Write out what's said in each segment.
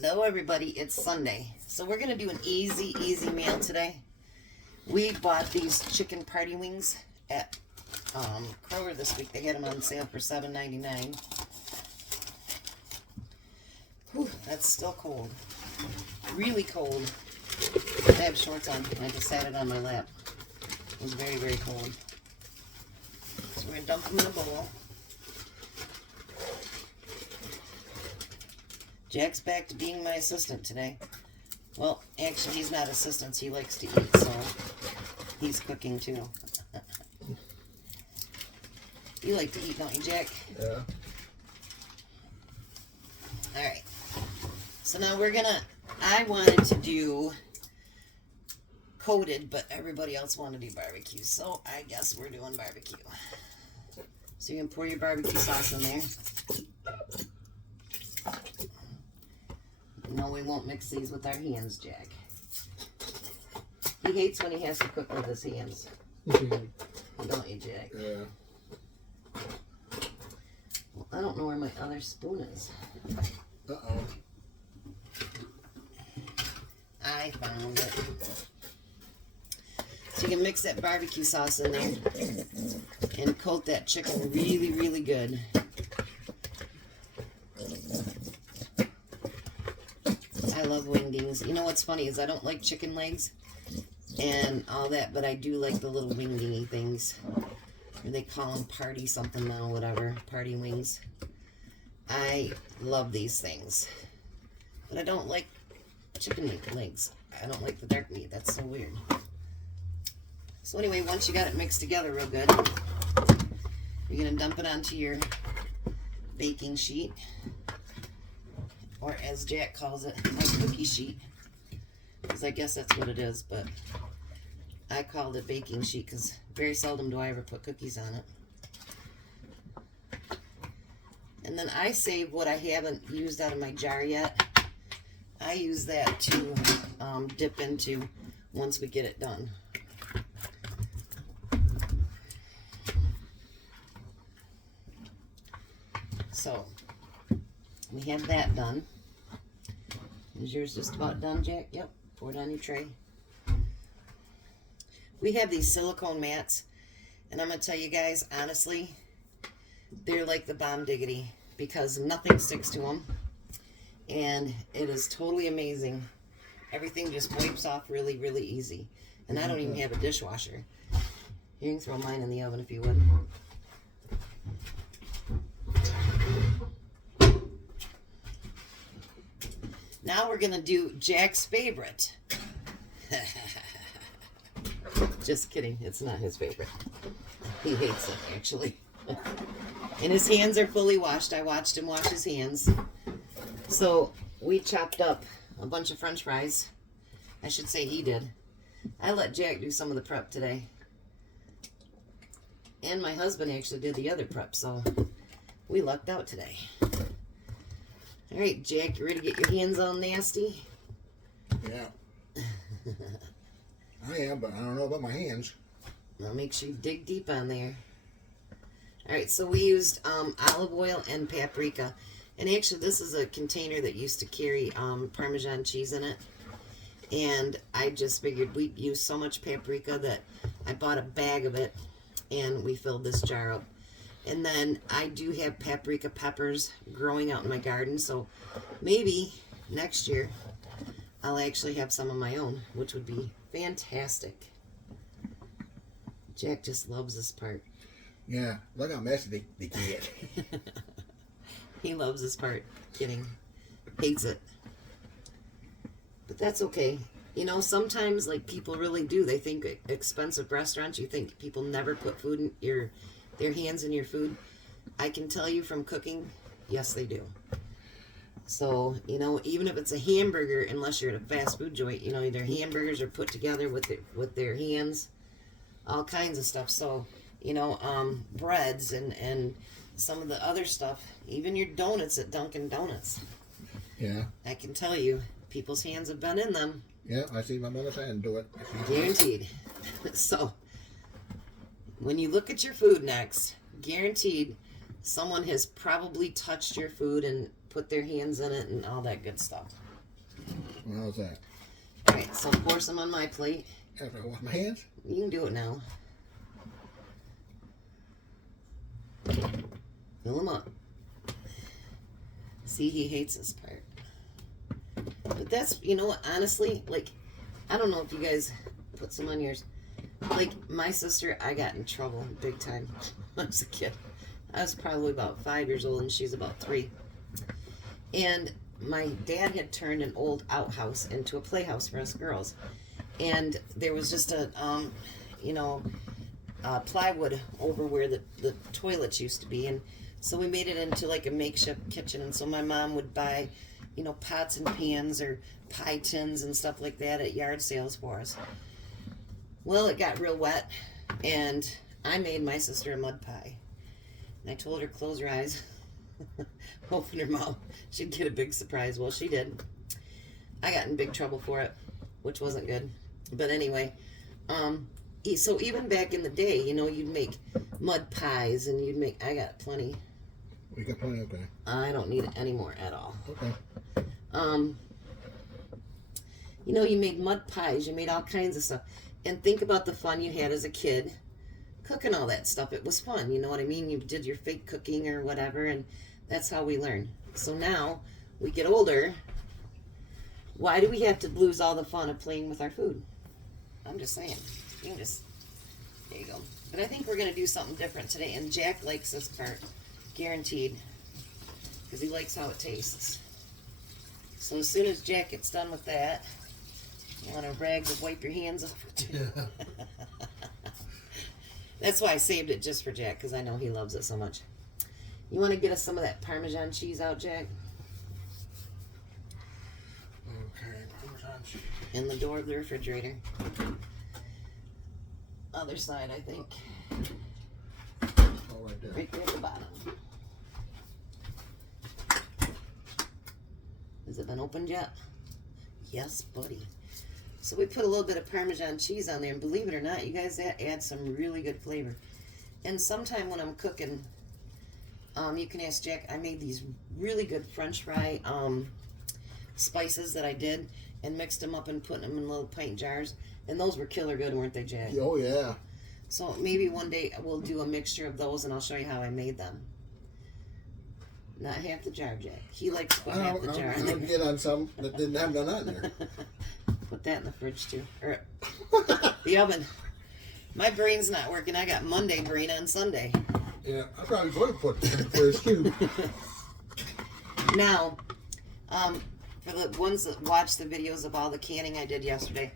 Hello everybody, it's Sunday. So we're going to do an easy meal today. We bought these chicken party wings at Kroger this week. They had them on sale for $7.99. Whew, that's still cold. Really cold. I have shorts on. I just sat it on my lap. It was very cold. So we're going to dump them in a bowl. Jack's back to being my assistant today. Well, actually, he's not assistant. He likes to eat, so he's cooking too. You like to eat, don't you, Jack? Yeah. Alright. So now I wanted to do coated, but everybody else wanted to do barbecue. So I guess we're doing barbecue. So you can pour your barbecue sauce in there. No, we won't mix these with our hands, Jack. He hates when he has to cook with his hands. Don't you, Jack? Yeah. Well, I don't know where my other spoon is. Uh-oh. I found it. So you can mix that barbecue sauce in there and coat that chicken really good. I love wingdings. You know what's funny is I don't like chicken legs and all that, but I do like the little wingdingy things. Or they call them party something now, whatever. Party wings. I love these things. But I don't like chicken legs. I don't like the dark meat. That's so weird. So anyway, once you got it mixed together real good, you're going to dump it onto your baking sheet. Or as Jack calls it, my cookie sheet. Because I guess that's what it is, but I called it baking sheet because very seldom do I ever put cookies on it. And then I save what I haven't used out of my jar yet. I use that to dip into once we get it done. So, we have that done. Is yours just about done, Jack? Yep. Pour it on your tray. We have these silicone mats, and I'm going to tell you guys, honestly, they're like the bomb diggity because nothing sticks to them, and it is totally amazing. Everything just wipes off really easy, and I don't even have a dishwasher. You can throw mine in the oven if you would. Now we're going to do Jack's favorite. Just kidding. It's not his favorite. He hates it, actually. And his hands are fully washed. I watched him wash his hands. So we chopped up a bunch of French fries. I should say he did. I let Jack do some of the prep today. And my husband actually did the other prep, so we lucked out today. All right, Jack, you ready to get your hands all nasty? Yeah. I am, but I don't know about my hands. Well, make sure you dig deep on there. All right, so we used olive oil and paprika. And actually, this is a container that used to carry Parmesan cheese in it. And I just figured we used so much paprika that I bought a bag of it, and we filled this jar up. And then I do have paprika peppers growing out in my garden, so maybe next year I'll actually have some of my own, which would be fantastic. Jack just loves this part. Yeah, look how messy they get. He loves this part. Kidding. Hates it. But that's okay. You know, sometimes, like, people really do. They think expensive restaurants, you think people never put food in their hands in your food. I can tell you from cooking, yes, they do. So, you know, even if it's a hamburger, unless you're at a fast food joint, you know, their hamburgers are put together with their hands, all kinds of stuff. So, you know, breads and some of the other stuff, even your donuts at Dunkin' Donuts. Yeah. I can tell you, people's hands have been in them. Yeah, I see my mother's hand do it. Guaranteed. So, when you look at your food next, guaranteed someone has probably touched your food and put their hands in it and all that good stuff. Well, how's that? Alright, so pour some on my plate. After I wash my hands? You can do it now. Fill them up. See, he hates this part. But that's, you know what, honestly, like, I don't know if you guys put some on yours. Like, my sister, I got in trouble big time when I was a kid. I was probably about 5 years old and she's about 3. And my dad had turned an old outhouse into a playhouse for us girls. And there was just a, plywood over where the toilets used to be. And so we made it into like a makeshift kitchen. And so my mom would buy, pots and pans or pie tins and stuff like that at yard sales for us. Well, it got real wet, and I made my sister a mud pie. And I told her, close your eyes, open her mouth. She'd get a big surprise. Well, she did. I got in big trouble for it, which wasn't good. But anyway, so even back in the day, you'd make mud pies, and I got plenty. We got plenty, okay. I don't need it anymore at all. Okay. You made mud pies, you made all kinds of stuff. And think about the fun you had as a kid cooking all that stuff. It was fun, you know what I mean? You did your fake cooking or whatever, and that's how we learn. So now we get older. Why do we have to lose all the fun of playing with our food? I'm just saying. There you go. But I think we're going to do something different today, and Jack likes this part, guaranteed, because he likes how it tastes. So as soon as Jack gets done with that, you want a rag to wipe your hands off with? Yeah. That's why I saved it just for Jack, because I know he loves it so much. You want to get us some of that Parmesan cheese out, Jack? Okay, Parmesan cheese. In the door of the refrigerator. Other side, I think. All right there. Right there at the bottom. Has it been opened yet? Yes, buddy. So we put a little bit of Parmesan cheese on there, and believe it or not, you guys, that adds some really good flavor. And sometime when I'm cooking, you can ask Jack, I made these really good French fry spices that I did and mixed them up and put them in little pint jars. And those were killer good, weren't they, Jack? Oh, yeah. So maybe one day we'll do a mixture of those, and I'll show you how I made them. Not half the jar, Jack. He likes to put half the jar. I'm going to get on some that didn't have none on there. Put that in the fridge, too. Or the oven. My brain's not working. I got Monday brain on Sunday. Yeah, I probably going to put it in the first cube. Now, for the ones that watch the videos of all the canning I did yesterday,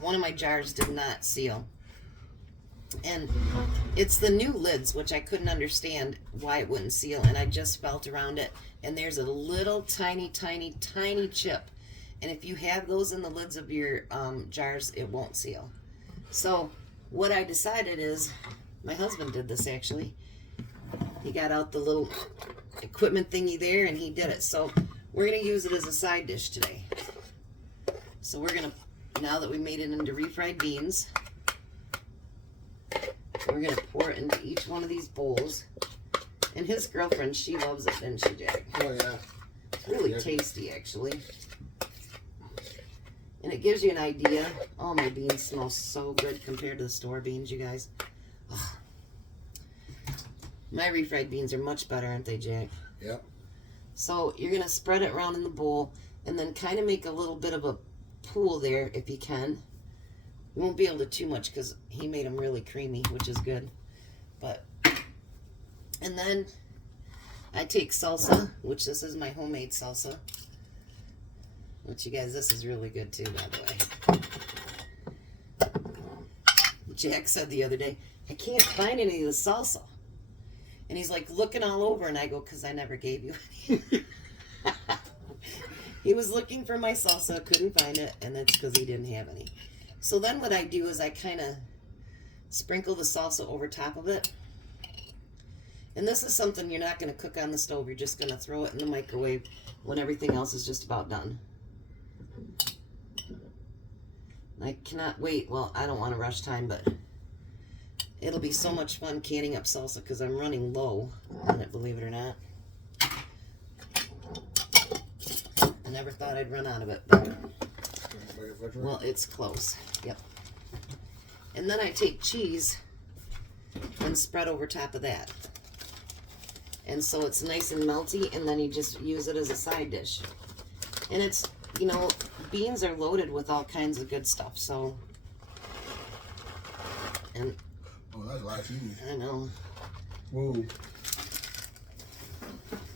one of my jars did not seal. And it's the new lids, which I couldn't understand why it wouldn't seal. And I just felt around it, and there's a little tiny, tiny, tiny chip. And if you have those in the lids of your jars, it won't seal. So what I decided is, my husband did this actually. He got out the little equipment thingy there, and he did it. So we're going to use it as a side dish today. So we're going to, now that we made it into refried beans, we're going to pour it into each one of these bowls. And his girlfriend, she loves it, didn't she, Jack? Oh, yeah. It's really tasty, actually. And it gives you an idea. Oh, my beans smell so good compared to the store beans, you guys. Oh. My refried beans are much better, aren't they, Jack? Yep. So you're going to spread it around in the bowl and then kind of make a little bit of a pool there if you can. You won't be able to too much because he made them really creamy, which is good. But, and then I take salsa, which this is my homemade salsa. Which, you guys, this is really good too, by the way. Jack said the other day, I can't find any of the salsa. And he's like looking all over, and I go, because I never gave you any. He was looking for my salsa, couldn't find it, and that's because he didn't have any. So then what I do is I kind of sprinkle the salsa over top of it. And this is something you're not going to cook on the stove. You're just going to throw it in the microwave when everything else is just about done. I cannot wait. Well, I don't want to rush time, but it'll be so much fun canning up salsa because I'm running low on it, believe it or not. And never thought I'd run out of it, but Refrigerator? well, it's close. Yep. And then I take cheese and spread over top of that. And so it's nice and melty, and then you just use it as a side dish. And it's, you know, beans are loaded with all kinds of good stuff, so. And Oh, that's a lot of cheese. I know. Whoa.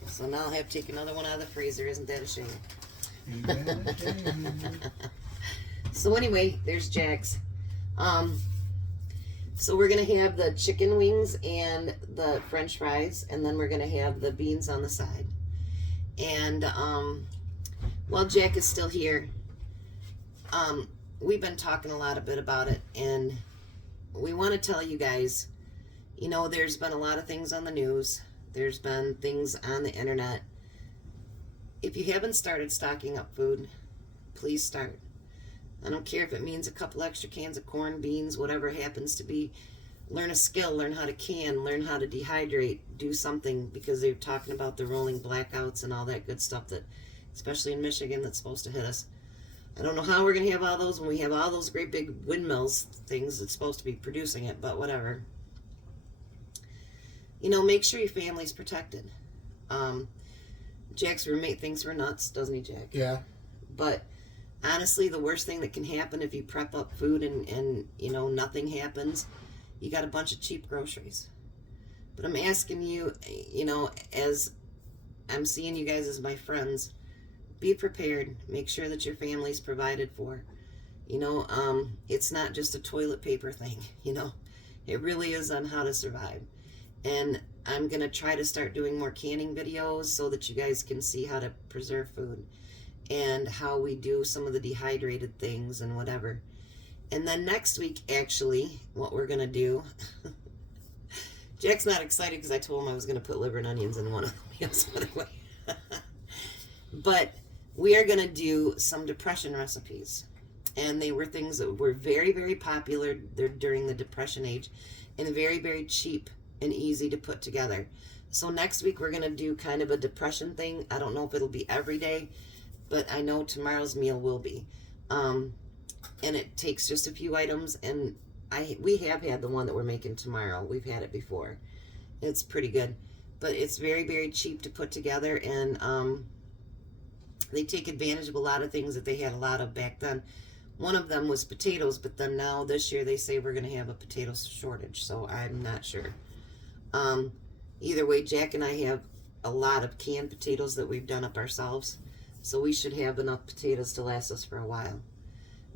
So now I'll have to take another one out of the freezer. Isn't that a shame? So anyway, there's Jack's. So we're gonna have the chicken wings and the French fries, and then we're gonna have the beans on the side. And while Jack is still here, we've been talking a lot a bit about it, and we want to tell you guys, you know, there's been a lot of things on the news. There's been things on the internet. If you haven't started stocking up food, please start. I don't care if it means a couple extra cans of corn, beans, whatever it happens to be. Learn a skill, learn how to can, learn how to dehydrate, do something, because they're talking about the rolling blackouts and all that good stuff that, especially in Michigan, that's supposed to hit us. I don't know how we're going to have all those when we have all those great big windmills things that's supposed to be producing it, but whatever. You know, make sure your family's protected. Jack's roommate thinks we're nuts, doesn't he, Jack? Yeah. But honestly, the worst thing that can happen if you prep up food and you know, nothing happens, you got a bunch of cheap groceries. But I'm asking you, you know, as I'm seeing you guys as my friends, be prepared. Make sure that your family's provided for. You know, it's not just a toilet paper thing, you know. It really is on how to survive. And I'm going to try to start doing more canning videos so that you guys can see how to preserve food and how we do some of the dehydrated things and whatever. And then next week, actually, what we're going to do, Jack's not excited because I told him I was going to put liver and onions in one of the meals anyway. But we are going to do some depression recipes. And they were things that were very, very popular during the Depression age and very, very cheap and easy to put together. So next week we're going to do kind of a depression thing. I don't know if it'll be every day, but I know tomorrow's meal will be. And it takes just a few items, and we have had the one that we're making tomorrow. We've had it before. It's pretty good. But it's very, very cheap to put together, and they take advantage of a lot of things that they had a lot of back then. One of them was potatoes, but then now this year they say we're going to have a potato shortage, so I'm not sure. Either way, Jack and I have a lot of canned potatoes that we've done up ourselves, so we should have enough potatoes to last us for a while.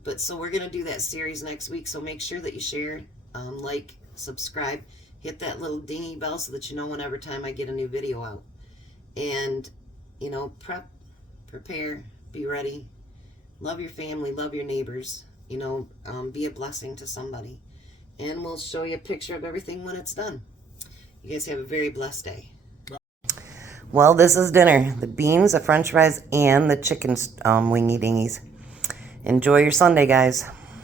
But so we're going to do that series next week, so make sure that you share, like, subscribe, hit that little dingy bell so that you know whenever time I get a new video out. And, you know, prepare, be ready, love your family, love your neighbors, you know, be a blessing to somebody. And we'll show you a picture of everything when it's done. You guys have a very blessed day. Well, this is dinner. The beans, the french fries, and the chicken wingy dingies. Enjoy your Sunday, guys.